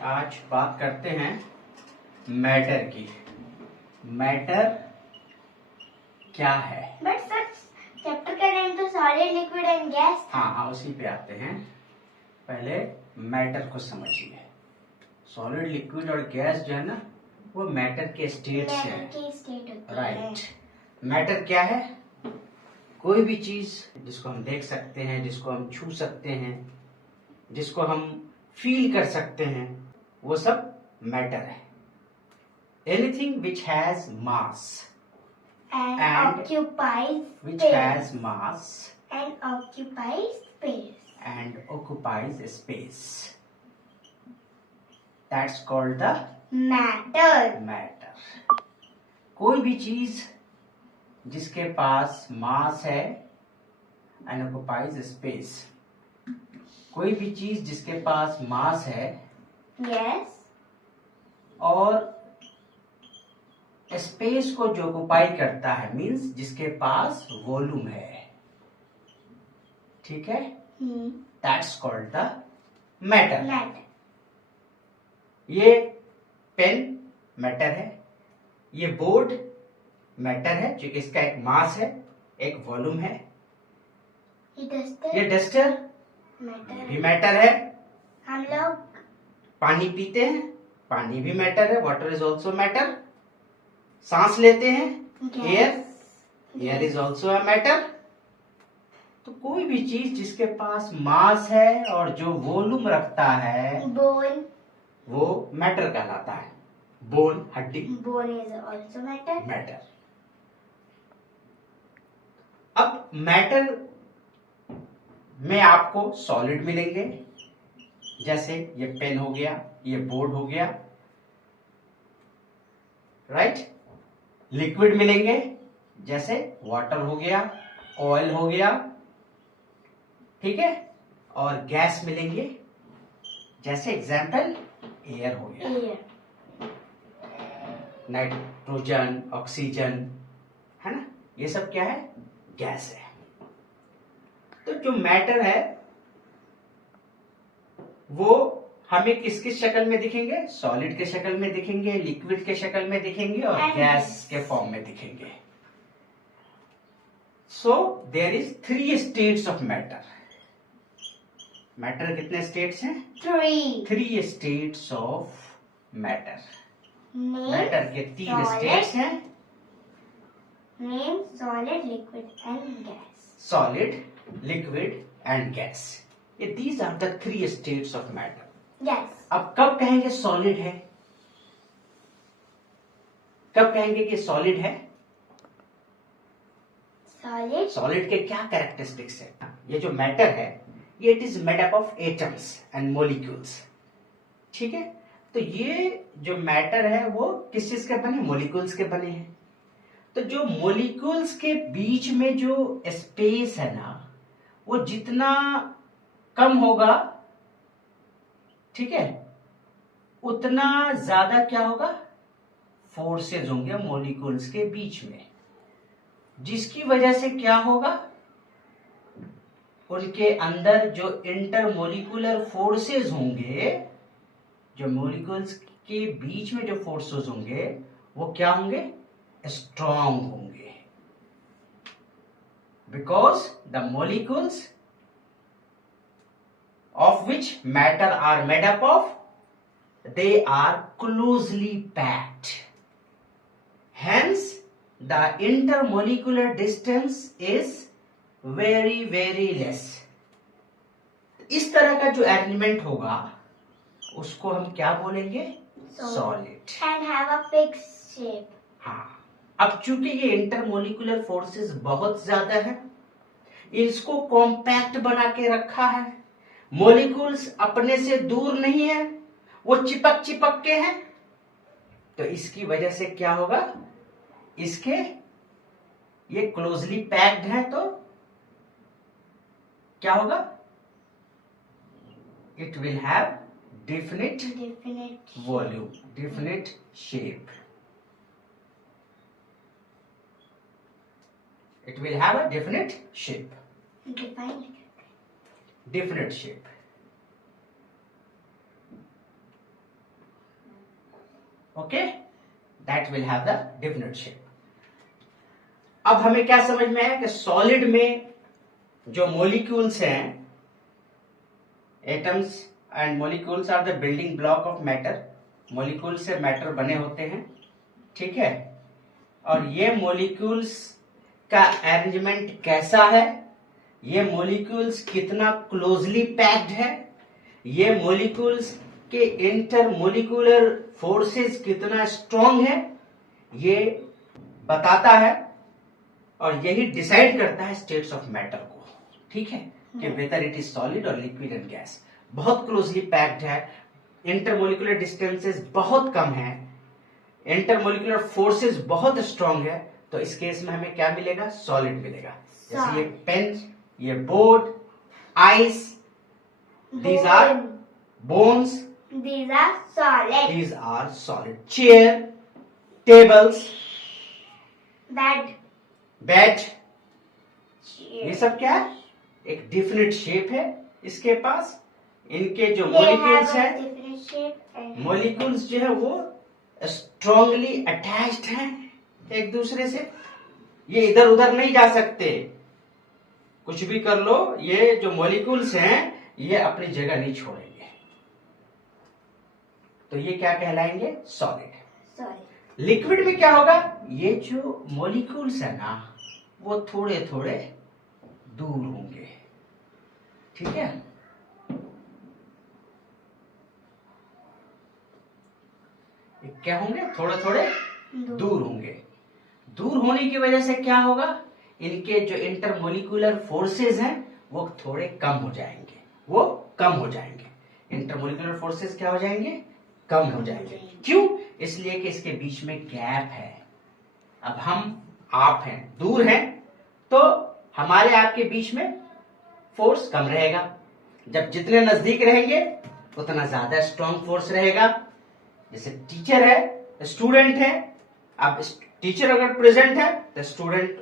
आज बात करते हैं मैटर की। मैटर क्या है? बट सर चैप्टर का नेम तो सॉलिड लिक्विड एंड गैस। हाँ, उसी पे आते हैं। पहले मैटर को समझिए। सॉलिड, लिक्विड और गैस जो है ना, वो मैटर के स्टेट्स हैं। राइट। मैटर क्या है? कोई भी चीज जिसको हम देख सकते हैं, जिसको हम छू सकते हैं, जिसको हम फील कर सकते हैं, वो सब मैटर है। Anything which has mass and and occupies which space has mass and occupies space. and occupies space, that's called the matter. कोई भी चीज जिसके पास मास है and occupies space, कोई भी चीज जिसके पास मास है yes और स्पेस को जो ऑक्युपाई करता है, मींस जिसके पास वॉल्यूम है, ठीक है, दैट्स कॉल्ड द मैटर। ये पेन मैटर है, ये बोर्ड मैटर है क्योंकि इसका एक मास है, एक वॉल्यूम है। ये डस्टर भी मैटर है। हम लोग पानी पीते हैं, पानी भी मैटर है, वाटर इज ऑल्सो मैटर। सांस लेते हैं, air is also a matter. तो कोई भी चीज जिसके पास मास है और जो वॉल्यूम रखता है, बोन, वो मैटर कहलाता है। बोन, हड्डी, बोन इज ऑल्सो मैटर। अब मैटर में आपको सॉलिड मिलेंगे, जैसे ये पेन हो गया, ये बोर्ड हो गया, राइट। लिक्विड मिलेंगे, जैसे वाटर हो गया, ऑयल हो गया, ठीक है। और गैस मिलेंगे, जैसे एग्जाम्पल एयर हो गया, नाइट्रोजन, ऑक्सीजन, है ना, ये सब क्या है? गैस है। तो जो मैटर है वो हमें किस किस शक्ल में दिखेंगे? सॉलिड के शक्ल में दिखेंगे, लिक्विड के शक्ल में दिखेंगे और गैस के फॉर्म में दिखेंगे। So there is 3 states of matter. Matter कितने स्टेट्स हैं? 3 स्टेट्स ऑफ मैटर। मैटर के 3 स्टेट्स हैं। Name solid, liquid and gas. Solid, liquid and gas, ये these are the 3 states of matter. Yes. अब कब कहेंगे सॉलिड है, कब कहेंगे कि सॉलिड है? सॉलिड के क्या कैरेक्टरिस्टिक्स है? ये जो मैटर है, ये it is made up of atoms and molecules, ठीक है। तो ये जो मैटर है वो किस चीज के बने? मॉलिक्यूल्स के बने हैं। तो जो मॉलिक्यूल्स के बीच में जो स्पेस है ना, वो जितना कम होगा, ठीक है, उतना ज्यादा क्या होगा? फोर्सेज होंगे मॉलिक्यूल्स के बीच में, जिसकी वजह से क्या होगा? उनके अंदर जो इंटरमोलिकुलर फोर्सेज होंगे, जो मॉलिक्यूल्स के बीच में जो फोर्सेज होंगे, वो क्या होंगे? स्ट्रांग होंगे, because the molecules of which matter are made up of, they are closely packed, hence the intermolecular distance is very very less. इस तरह का जो एलिमेंट होगा उसको हम क्या बोलेंगे? Solid. and have a fixed shape. हाँ, अब चूंकि ये इंटरमोलिकुलर फोर्सेस बहुत ज्यादा है, इसको कॉम्पैक्ट बना के रखा है, मॉलिक्यूल्स अपने से दूर नहीं है, वो चिपक चिपक के हैं, तो इसकी वजह से क्या होगा? इसके ये क्लोजली पैक्ड है, तो क्या होगा? It will have definite volume, definite shape. It will have a definite shape, definite shape. Okay, that will have the definite shape. अब हमें क्या समझ में आया कि सॉलिड में जो मॉलिक्यूल्स हैं, atoms and molecules are the building block of matter. Molecule से मैटर बने होते हैं, ठीक है। और ये मॉलिक्यूल्स का अरेंजमेंट कैसा है, ये मॉलिक्यूल्स कितना क्लोजली पैक्ड है, ये मॉलिक्यूल्स के इंटरमोलिकुलर फोर्सेस कितना स्ट्रांग है, ये बताता है और यही डिसाइड करता है स्टेट्स ऑफ मैटर को, ठीक है, कि वेदर इट इज सॉलिड और लिक्विड एंड गैस। बहुत क्लोजली पैक्ड है, इंटरमोलिकुलर डिस्टेंसेस बहुत कम है, इंटरमोलिकुलर फोर्सेस बहुत स्ट्रांग है, तो इस केस में हमें क्या मिलेगा, सॉलिड मिलेगा। जैसे ये पेन, ये board, ice, these are bones, These are solid. these are solid. Chair, tables, bed, ये सब क्या है, एक डिफिनिट शेप है इसके पास। इनके जो मॉलिक्यूल्स हैं, मॉलिक्यूल्स जो है वो स्ट्रांगली अटैच्ड हैं एक दूसरे से, ये इधर उधर नहीं जा सकते, कुछ भी कर लो, ये जो मॉलिक्यूल्स हैं ये अपनी जगह नहीं छोड़ेंगे, तो ये क्या कहलाएंगे, सॉलिड। लिक्विड में क्या होगा, ये जो मॉलिक्यूल्स है ना वो थोड़े थोड़े दूर होंगे, ठीक है। ये क्या होंगे, थोड़े थोड़े दूर होंगे। दूर होने की वजह से क्या होगा, इनके जो इंटरमोलिकुलर फोर्सेस हैं वो थोड़े कम हो जाएंगे, वो कम हो जाएंगे। इंटरमोलिकुलर फोर्सेस क्या हो जाएंगे, कम हो जाएंगे। क्यों, इसलिए कि इसके बीच में गैप है। अब हम आप हैं, दूर हैं, तो हमारे आपके बीच में फोर्स कम रहेगा। जब जितने नजदीक रहेंगे उतना ज्यादा स्ट्रांग फोर्स रहेगा। जैसे टीचर है, स्टूडेंट है, अब टीचर अगर प्रेजेंट है तो स्टूडेंट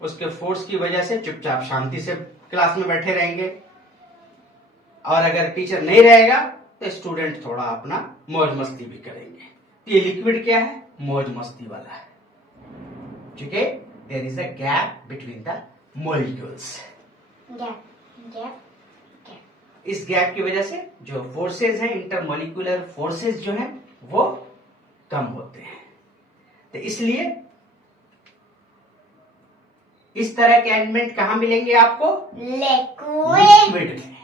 उसके फोर्स की वजह से चुपचाप शांति से क्लास में बैठे रहेंगे, और अगर टीचर नहीं रहेगा तो स्टूडेंट थोड़ा अपना मौज मस्ती भी करेंगे। तो ये लिक्विड क्या है, मौज मस्ती वाला है, ठीक है। There is a gap between the molecules. इस गैप की वजह से जो फोर्सेस हैं, इंटरमोलिकुलर फोर्सेस जो हैं वो कम होते हैं, तो इसलिए इस तरह के एलिमेंट कहां मिलेंगे आपको, लिक्विड में।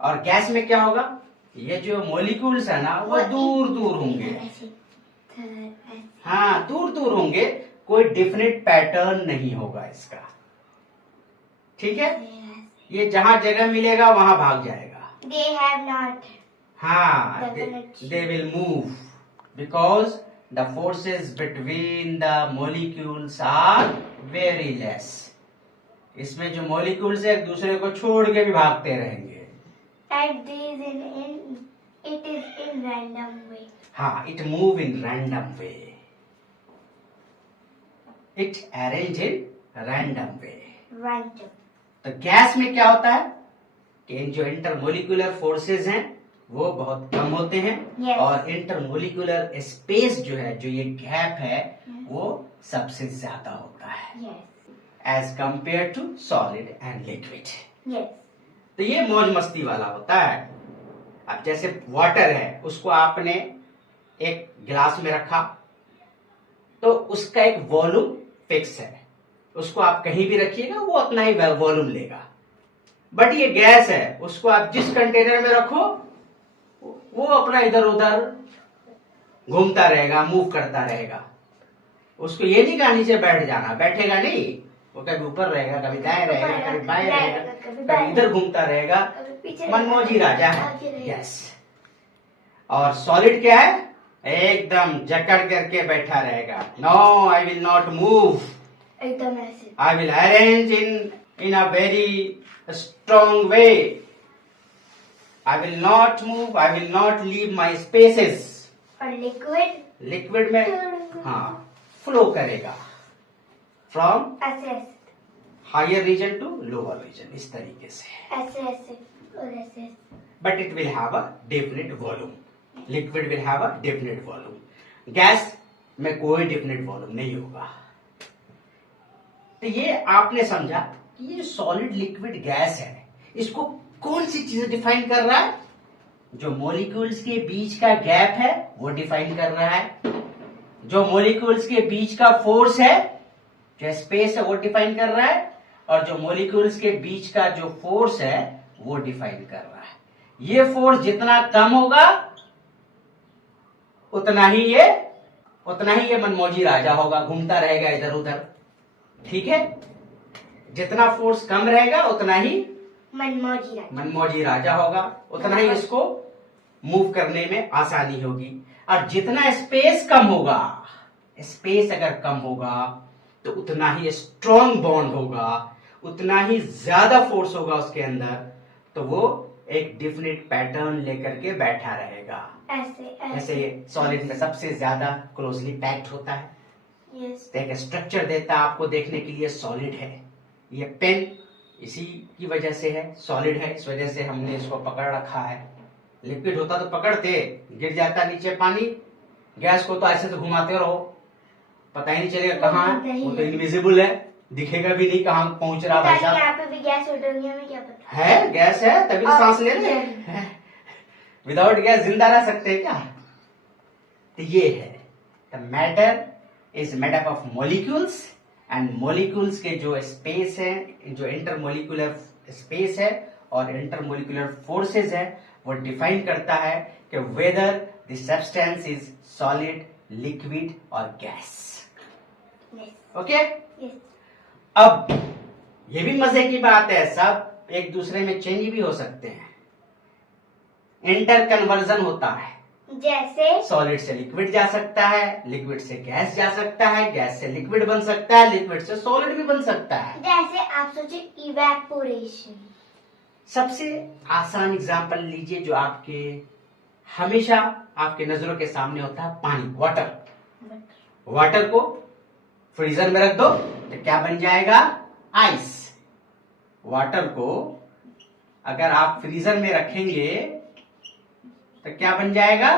और गैस में क्या होगा, ये जो मॉलिक्यूल्स है ना वो दूर दूर होंगे, हाँ दूर दूर होंगे, कोई डेफिनेट पैटर्न नहीं होगा इसका, ठीक है। ये जहां जगह मिलेगा वहां भाग जाएगा। They have not. हाँ, they will move because the forces between the molecules are very less. इसमें जो मॉलिक्यूल्स है एक दूसरे को छोड़ के भी भागते रहेंगे। And it is in random way. हाँ, it move in random way. It arrange in random way. Random. तो गैस में क्या होता है कि जो इंटरमोलिकुलर फोर्सेस हैं वो बहुत कम होते हैं, yes. और इंटरमोलिकुलर स्पेस जो है, जो ये गैप है, वो सबसे ज्यादा होता है as compared to solid and liquid. तो ये मौज मस्ती वाला होता है। अब जैसे वाटर है, उसको आपने एक गिलास में रखा तो उसका एक वॉल्यूम फिक्स है, उसको आप कहीं भी रखिएगा वो अपना ही वॉल्यूम लेगा। बट ये गैस है, उसको आप जिस कंटेनर में रखो वो अपना इधर उधर घूमता रहेगा, मूव करता रहेगा। उसको ये नहीं कहा नीचे बैठ जाना, बैठेगा नहीं, वो कभी ऊपर रहेगा, कभी दाएं रहेगा, कभी बाएं रहेगा, कभी इधर घूमता रहेगा, मनमौजी राजा है गैस। और सॉलिड क्या है, एकदम जकड़ करके बैठा रहेगा। No, I will not move, एकदम ऐसे। I will arrange in a very strong way. I will not move. I will not leave my spaces. और लिक्विड में हाँ फ्लो करेगा from higher region to lower region, इस तरीके से। ऐसे ऐसे और ऐसे। But it will have a definite volume. Liquid will have a definite volume, gas में कोई डेफिनेट वॉल्यूम नहीं होगा। तो ये आपने समझा कि ये जो सॉलिड लिक्विड गैस है इसको कौन सी चीजें डिफाइन कर रहा है? जो मॉलिक्यूल्स के बीच का गैप है वो डिफाइन कर रहा है, जो मॉलिक्यूल्स के बीच का फोर्स है, जो स्पेस है वो डिफाइन कर रहा है, और जो मॉलिक्यूल्स के बीच का जो फोर्स है वो डिफाइन कर रहा है। ये फोर्स जितना कम होगा उतना ही ये मनमौजी राजा होगा, घूमता रहेगा इधर उधर। ठीक है, जितना फोर्स कम रहेगा उतना ही मनमौजी राजा होगा, उतना ही इसको मूव करने में आसानी होगी। और जितना स्पेस कम होगा, स्पेस अगर कम होगा तो उतना ही स्ट्रॉन्ग बॉन्ड होगा, उतना ही ज्यादा फोर्स होगा उसके अंदर, तो वो एक डिफिनिट पैटर्न लेकर के बैठा रहेगा। ऐसे सॉलिड में सबसे ज्यादा क्लोजली पैक्ड होता है। तो एक स्ट्रक्चर देता है आपको देखने के लिए, सॉलिड है। ये पेन इसी की वजह से है, सॉलिड है, इस वजह से हमने इसको पकड़ रखा है। लिक्विड होता तो पकड़ते, गिर जाता नीचे पानी। गैस को तो ऐसे तो घुमाते रहो, पता ही नहीं चलेगा कहाँ है, वो तो इनविजिबल है, दिखेगा भी नहीं कहाँ पहुंच रहा भाई साहब। यहाँ पे भी गैस हो, दुनिया में क्या पता है, गैस है तभी तो सांस ले रहे हैं। विदाउट गैस जिंदा रह सकते हैं क्या? तो ये है, the matter is made up of molecules, and molecules के जो स्पेस है, जो इंटरमोलिकुलर स्पेस है और इंटरमोलिकुलर फोर्सेस है, वो डिफाइन करता है कि whether the substance is solid, liquid और गैस। ओके? अब ये भी मजे की बात है, सब एक दूसरे में चेंज भी हो सकते हैं। इंटर कन्वर्जन होता है, जैसे सॉलिड से लिक्विड जा सकता है, लिक्विड से गैस जा सकता है, गैस से लिक्विड बन सकता है, लिक्विड से सॉलिड भी बन सकता है। जैसे आप सोचिए इवेपोरेशन। सबसे आसान एग्जांपल लीजिए जो आपके हमेशा आपके नजरों के सामने होता है, पानी, वाटर। वाटर को फ्रीजर में रख दो तो क्या बन जाएगा? आइस। वाटर को अगर आप फ्रीजर में रखेंगे तो क्या बन जाएगा?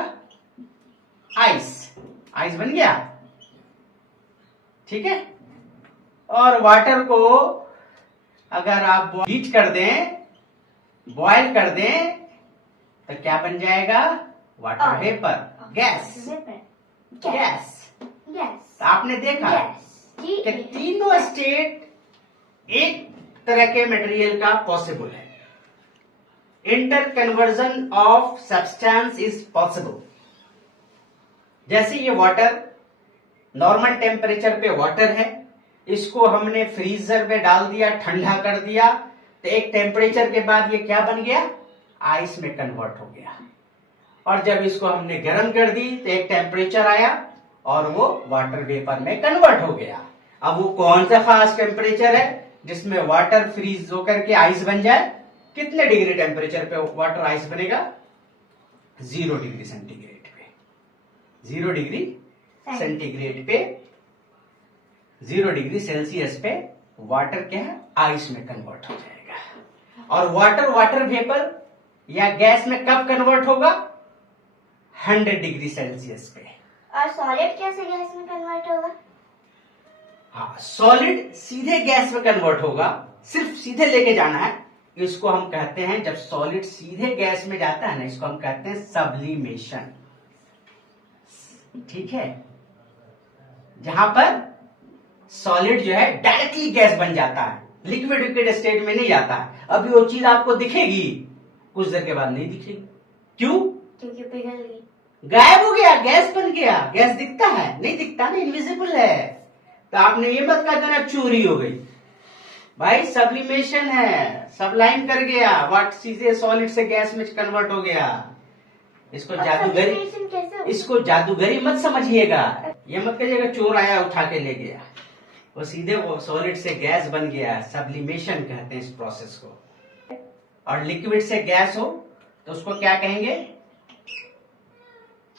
आइस। आइस बन गया, ठीक है। और वाटर को अगर आप हीट कर दें, बॉयल कर दें, तो क्या बन जाएगा? Water vapour, gas. गैस। तो आपने देखा कि तीनों स्टेट एक तरह के मटेरियल का पॉसिबल है। Inter conversion of substance is possible. जैसे ये वाटर नॉर्मल टेम्परेचर पे वाटर है, इसको हमने फ्रीजर में डाल दिया, ठंडा कर दिया, तो एक टेम्परेचर के बाद ये क्या बन गया? आइस में कन्वर्ट हो गया। और जब इसको हमने गर्म कर दी तो एक टेम्परेचर आया और वो वाटर वेपर में कन्वर्ट हो गया। अब वो कौन सा खास टेम्परेचर है जिसमें वाटर फ्रीज होकर के आइस बन जाए? कितने डिग्री टेम्परेचर पे वाटर आइस बनेगा? 0 डिग्री सेंटीग्रेड पे। 0 डिग्री सेंटीग्रेड पे, 0 डिग्री सेल्सियस पे वाटर क्या है? आइस में कन्वर्ट हो जाएगा। और वाटर वेपर या गैस में कब कन्वर्ट होगा? 100 डिग्री सेल्सियस पे। और सॉलिड कैसे गैस में कन्वर्ट होगा? हाँ, सॉलिड सीधे गैस में कन्वर्ट होगा, सिर्फ सीधे लेके जाना है। इसको हम कहते हैं, जब सॉलिड सीधे गैस में जाता है ना, इसको हम कहते हैं सब्लिमेशन। ठीक है, जहां पर सॉलिड जो है डायरेक्टली गैस बन जाता है, लिक्विड स्टेट में नहीं जाता है। अभी वो चीज आपको दिखेगी, कुछ देर के बाद नहीं दिखेगी। क्यों? क्योंकि पिघल गई, गायब हो गया, गैस बन गया। गैस दिखता है? नहीं दिखता ना, इनविजिबल है। तो आपने ये मत कहा ना चोरी हो गई, भाई सब्लिमेशन है, सबलाइम कर गया, वाट सीधे सॉलिड से गैस में कन्वर्ट हो गया। इसको जादूगरी मत समझिएगा, ये मत कहिएगा चोर आया उठा के ले गया। वो सीधे वो सॉलिड से गैस बन गया, सब्लिमेशन कहते हैं इस प्रोसेस को। और लिक्विड से गैस हो तो उसको क्या कहेंगे?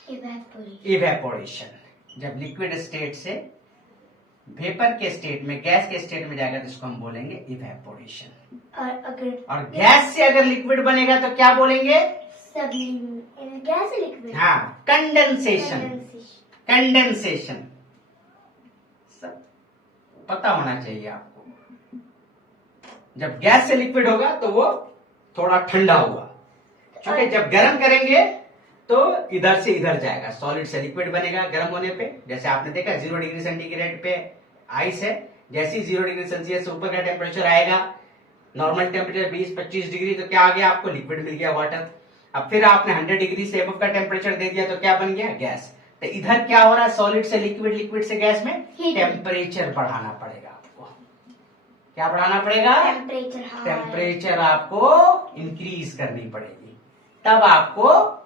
इवेपोरेशन। जब लिक्विड स्टेट से वेपर के स्टेट में, गैस के स्टेट में जाएगा तो इसको हम बोलेंगे इवेपोरेशन। और गैस से अगर लिक्विड बनेगा तो क्या बोलेंगे? सब्लिम गैस लिक्विड हाँ, कंडेंसेशन, कंडेंसेशन सब पता होना चाहिए आपको। जब गैस से लिक्विड होगा तो वो थोड़ा ठंडा होगा, क्योंकि जब गर्म करेंगे तो इधर से इधर जाएगा, सॉलिड से लिक्विड बनेगा गर्म होने पे। जैसे आपने देखा 0 डिग्री सेंटीग्रेड पे आइस है, जैसे ही 0 डिग्री सेल्सियस से ऊपर का टेम्परेचर आएगा, नॉर्मल टेम्परेचर 20-25 डिग्री, तो क्या आ गया आपको, लिक्विड मिल गया वाटर। अब फिर आपने 100 डिग्री से अबव का टेम्परेचर दे दिया तो क्या बन गया, गैस। तो इधर क्या हो रहा है, सॉलिड से लिक्विड, लिक्विड से गैस में टेम्परेचर बढ़ाना पड़ेगा आपको। क्या बढ़ाना पड़ेगा, टेम्परेचर आपको इंक्रीज करनी पड़ेगी, तब आपको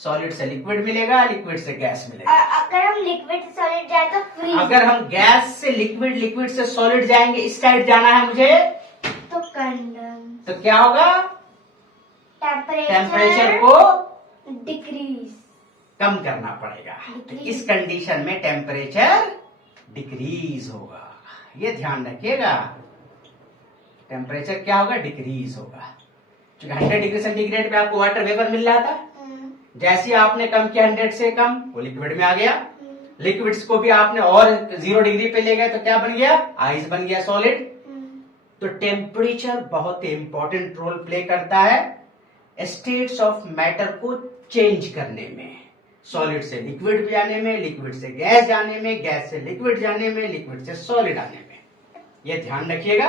सॉलिड से लिक्विड मिलेगा, लिक्विड से गैस मिलेगा। अगर हम लिक्विड से सॉलिड जाए तो फ्रीज, अगर हम गैस से लिक्विड, लिक्विड से सॉलिड जाएंगे, इस साइड जाना है मुझे, तो कंडेंस, तो क्या होगा, टेम्परेचर को डिक्रीज, कम करना पड़ेगा। इस कंडीशन में टेम्परेचर डिक्रीज होगा, ये ध्यान रखिएगा। टेम्परेचर क्या होगा, डिक्रीज होगा। क्योंकि 100 डिग्री सेंटीग्रेड पे आपको वाटर वेपर मिल रहा था, जैसे आपने कम किया 100 से कम, वो लिक्विड में आ गया। लिक्विड्स को भी आपने और 0 डिग्री पे ले गए तो क्या बन गया, आइस बन गया, सॉलिड। तो टेम्परेचर बहुत इंपॉर्टेंट रोल प्ले करता है स्टेट्स ऑफ मैटर को चेंज करने में, सॉलिड से लिक्विड जाने में, लिक्विड से गैस जाने में, गैस से लिक्विड जाने में, लिक्विड से सॉलिड आने में। ये ध्यान रखिएगा।